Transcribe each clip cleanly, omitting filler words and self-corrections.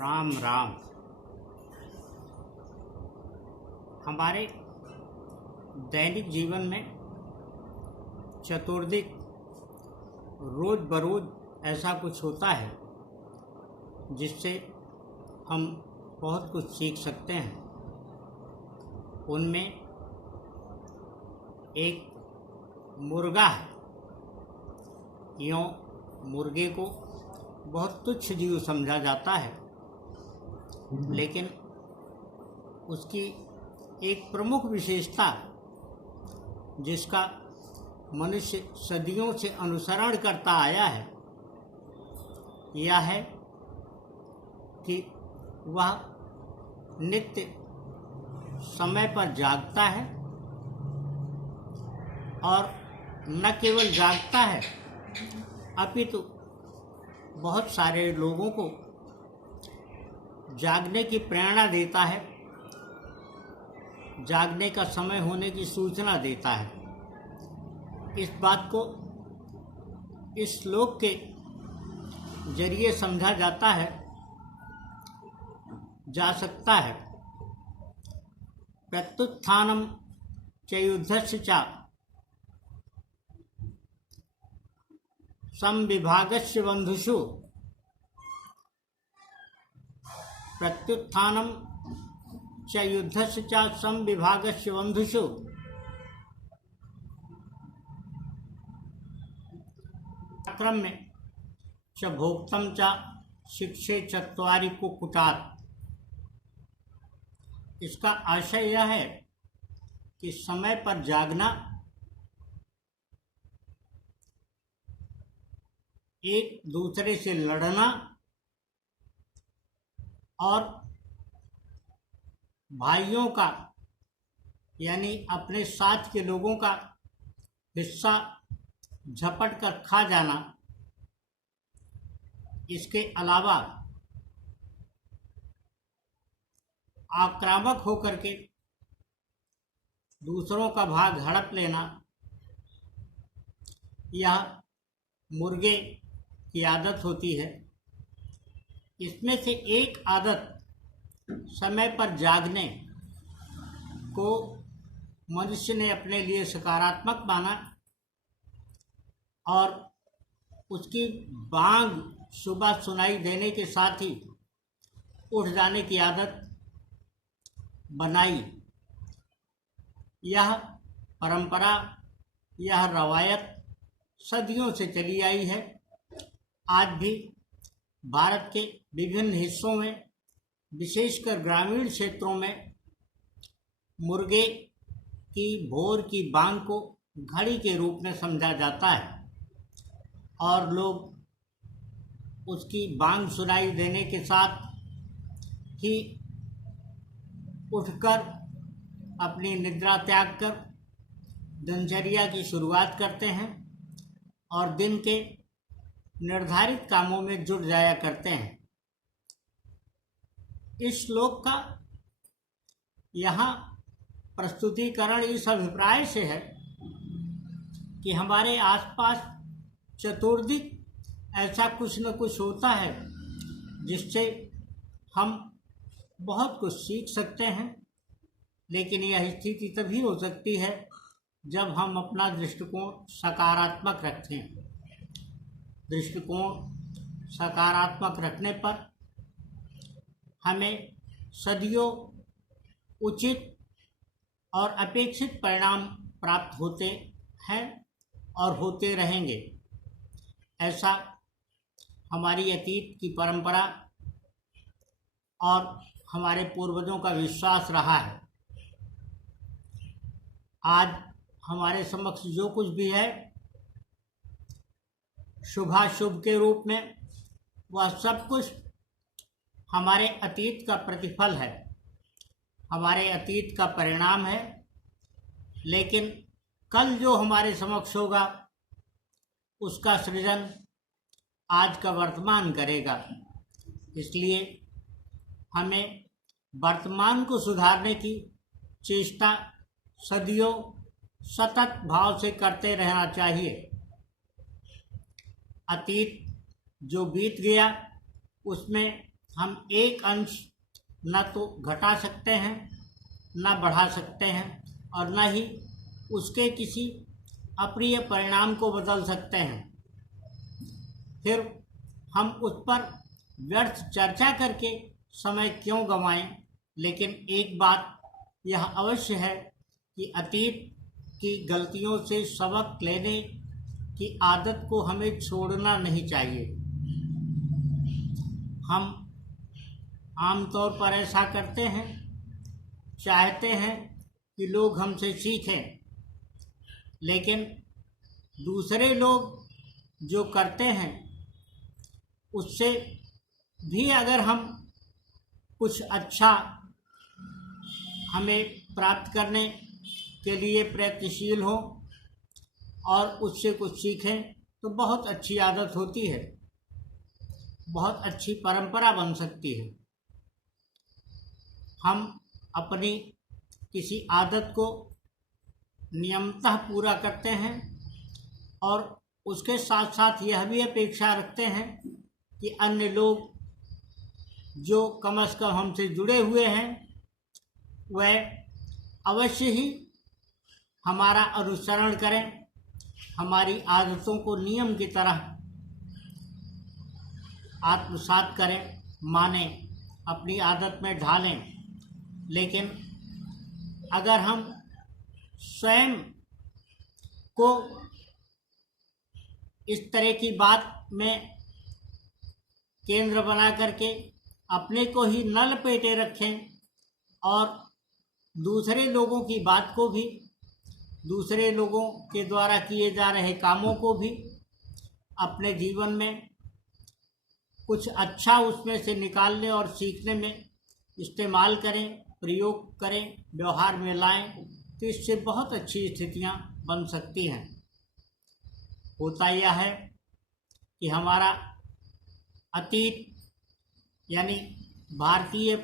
राम राम। हमारे दैनिक जीवन में चतुर्दिक रोज बरोज ऐसा कुछ होता है जिससे हम बहुत कुछ सीख सकते हैं। उनमें एक मुर्गा है। यूँ मुर्गे को बहुत तुच्छ जीव समझा जाता है, लेकिन उसकी एक प्रमुख विशेषता जिसका मनुष्य सदियों से अनुसरण करता आया है यह है कि वह नित्य समय पर जागता है और न केवल जागता है अपितु बहुत सारे लोगों को जागने की प्रेरणा देता है, जागने का समय होने की सूचना देता है। इस बात को इस श्लोक के जरिए समझा जा सकता है। प्रत्युत्थानं च युद्धस्य च संविभागस्य बंधुषु। प्रत्युत्थानं च युद्धस्य च संविभागस्य बंधुषु। क्रम में च भोक्तम च शिक्षे चत्वारि कुकुटात्। इसका आशय यह है कि समय पर जागना एक दूसरे से लड़ना और भाइयों का यानी अपने साथ के लोगों का हिस्सा झपट कर खा जाना, इसके अलावा आक्रामक होकर के दूसरों का भाग हड़प लेना, यह मुर्गे की आदत होती है। इसमें से एक आदत समय पर जागने को मनुष्य ने अपने लिए सकारात्मक माना और उसकी बांग सुबह सुनाई देने के साथ ही उठ जाने की आदत बनाई। यह परंपरा, यह रवायत सदियों से चली आई है। आज भी भारत के विभिन्न हिस्सों में, विशेषकर ग्रामीण क्षेत्रों में, मुर्गे की भोर की बांग को घड़ी के रूप में समझा जाता है और लोग उसकी बांग सुनाई देने के साथ ही उठकर अपनी निद्रा त्याग कर दिनचर्या की शुरुआत करते हैं और दिन के निर्धारित कामों में जुट जाया करते हैं। इस श्लोक का यहाँ प्रस्तुतिकरण इस अभिप्राय से है कि हमारे आसपास चतुर्दिक ऐसा कुछ न कुछ होता है जिससे हम बहुत कुछ सीख सकते हैं, लेकिन यह स्थिति तभी हो सकती है जब हम अपना दृष्टिकोण सकारात्मक रखें। दृष्टिकोण सकारात्मक रखने पर हमें सदियों उचित और अपेक्षित परिणाम प्राप्त होते हैं और होते रहेंगे। ऐसा हमारी अतीत की परंपरा और हमारे पूर्वजों का विश्वास रहा है। आज हमारे समक्ष जो कुछ भी है शुभाशुभ के रूप में, वह सब कुछ हमारे अतीत का प्रतिफल है, हमारे अतीत का परिणाम है। लेकिन कल जो हमारे समक्ष होगा उसका सृजन आज का वर्तमान करेगा। इसलिए हमें वर्तमान को सुधारने की चेष्टा सदियों सतत भाव से करते रहना चाहिए। अतीत जो बीत गया उसमें हम एक अंश न तो घटा सकते हैं, न बढ़ा सकते हैं, और न ही उसके किसी अप्रिय परिणाम को बदल सकते हैं। फिर हम उस पर व्यर्थ चर्चा करके समय क्यों गंवाएं। लेकिन एक बात यह अवश्य है कि अतीत की गलतियों से सबक लेने की आदत को हमें छोड़ना नहीं चाहिए। हम आमतौर पर ऐसा करते हैं, चाहते हैं कि लोग हमसे सीखें, लेकिन दूसरे लोग जो करते हैं उससे भी अगर हम कुछ अच्छा हमें प्राप्त करने के लिए प्रयत्नशील हों और उससे कुछ सीखें तो बहुत अच्छी आदत होती है, बहुत अच्छी परंपरा बन सकती है। हम अपनी किसी आदत को नियमतः पूरा करते हैं और उसके साथ साथ यह भी अपेक्षा रखते हैं कि अन्य लोग जो कम से कम हमसे जुड़े हुए हैं वह अवश्य ही हमारा अनुसरण करें, हमारी आदतों को नियम की तरह आत्मसात करें, माने, अपनी आदत में ढालें। लेकिन अगर हम स्वयं को इस तरह की बात में केंद्र बना करके अपने को ही न लपेटे रखें और दूसरे लोगों की बात को भी, दूसरे लोगों के द्वारा किए जा रहे कामों को भी अपने जीवन में कुछ अच्छा उसमें से निकालने और सीखने में इस्तेमाल करें, प्रयोग करें, व्यवहार में लाएं, तो इससे बहुत अच्छी स्थितियां बन सकती हैं। होता यह है कि हमारा अतीत यानी भारतीय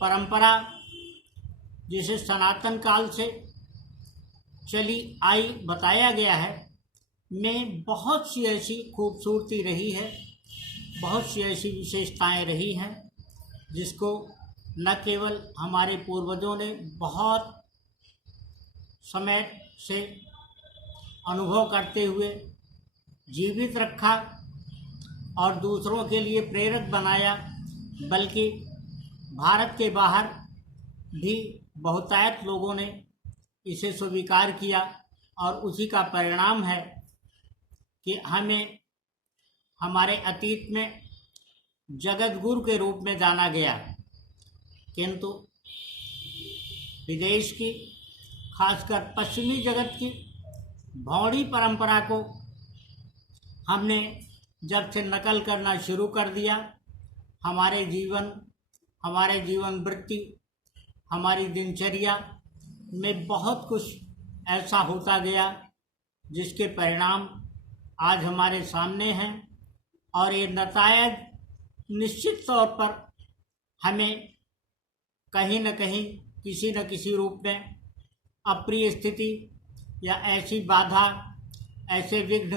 परंपरा जिसे सनातन काल से चली आई बताया गया है, में बहुत सी ऐसी खूबसूरती रही है, बहुत सी ऐसी विशेषताएं रही हैं जिसको न केवल हमारे पूर्वजों ने बहुत समय से अनुभव करते हुए जीवित रखा और दूसरों के लिए प्रेरक बनाया, बल्कि भारत के बाहर भी बहुतायत लोगों ने इसे स्वीकार किया और उसी का परिणाम है कि हमें हमारे अतीत में जगत गुरु के रूप में जाना गया। किंतु विदेश की, खासकर पश्चिमी जगत की भौड़ी परंपरा को हमने जब से नकल करना शुरू कर दिया, हमारे जीवन वृत्ति, हमारी दिनचर्या में बहुत कुछ ऐसा होता गया जिसके परिणाम आज हमारे सामने हैं और ये नतायज निश्चित तौर पर हमें कहीं न कहीं किसी न किसी रूप में अप्रिय स्थिति या ऐसी बाधा, ऐसे विघ्न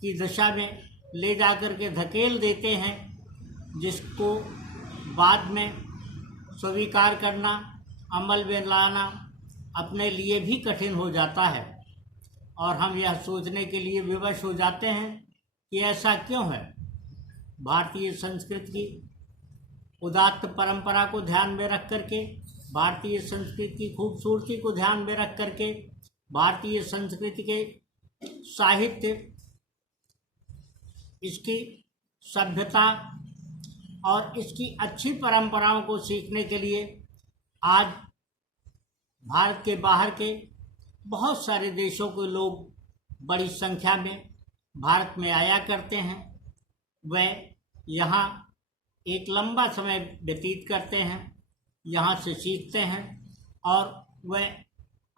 की दशा में ले जाकर के धकेल देते हैं जिसको बाद में स्वीकार करना, अमल में लाना अपने लिए भी कठिन हो जाता है और हम यह सोचने के लिए विवश हो जाते हैं कि ऐसा क्यों है। भारतीय संस्कृति की उदात्त परंपरा को ध्यान में रख करके, भारतीय संस्कृति की खूबसूरती को ध्यान में रख करके, भारतीय संस्कृति के साहित्य, इसकी सभ्यता और इसकी अच्छी परंपराओं को सीखने के लिए आज भारत के बाहर के बहुत सारे देशों के लोग बड़ी संख्या में भारत में आया करते हैं। वह यहाँ एक लंबा समय व्यतीत करते हैं, यहाँ से सीखते हैं और वह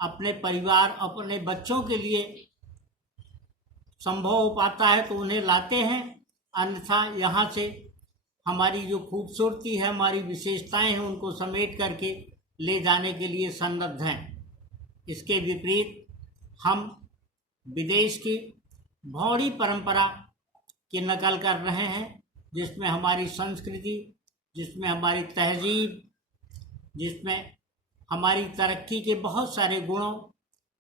अपने परिवार, अपने बच्चों के लिए संभव हो पाता है तो उन्हें लाते हैं, अन्यथा यहाँ से हमारी जो खूबसूरती है, हमारी विशेषताएं हैं, उनको समेट करके ले जाने के लिए सन्नद्ध हैं। इसके विपरीत हम विदेश की भौड़ी परंपरा की नकल कर रहे हैं जिसमें हमारी संस्कृति, जिसमें हमारी तहजीब, जिसमें हमारी तरक्की के बहुत सारे गुणों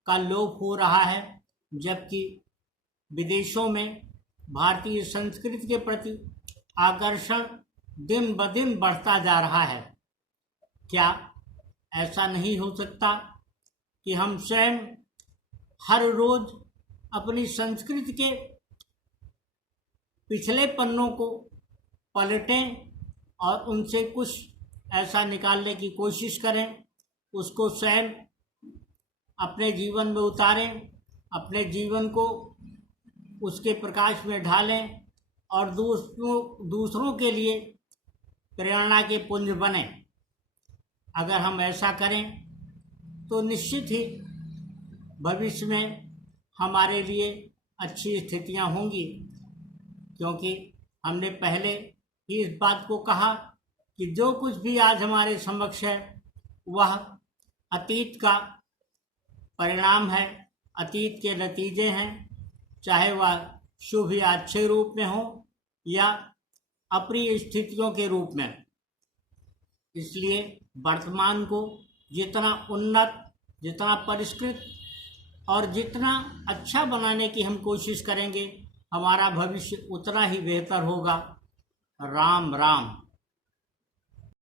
का लोप हो रहा है, जबकि विदेशों में भारतीय संस्कृति के प्रति आकर्षण दिन ब दिन बढ़ता जा रहा है। क्या ऐसा नहीं हो सकता कि हम स्वयं हर रोज अपनी संस्कृति के पिछले पन्नों को पलटें और उनसे कुछ ऐसा निकालने की कोशिश करें, उसको स्वयं अपने जीवन में उतारें, अपने जीवन को उसके प्रकाश में ढालें और दूसरों के लिए प्रेरणा के पुंज बने। अगर हम ऐसा करें तो निश्चित ही भविष्य में हमारे लिए अच्छी स्थितियां होंगी, क्योंकि हमने पहले ही इस बात को कहा कि जो कुछ भी आज हमारे समक्ष है वह अतीत का परिणाम है, अतीत के नतीजे हैं, चाहे वह शुभ या अच्छे रूप में हो या अप्रिय स्थितियों के रूप में। इसलिए वर्तमान को जितना उन्नत, जितना परिष्कृत और जितना अच्छा बनाने की हम कोशिश करेंगे, हमारा भविष्य उतना ही बेहतर होगा। राम राम।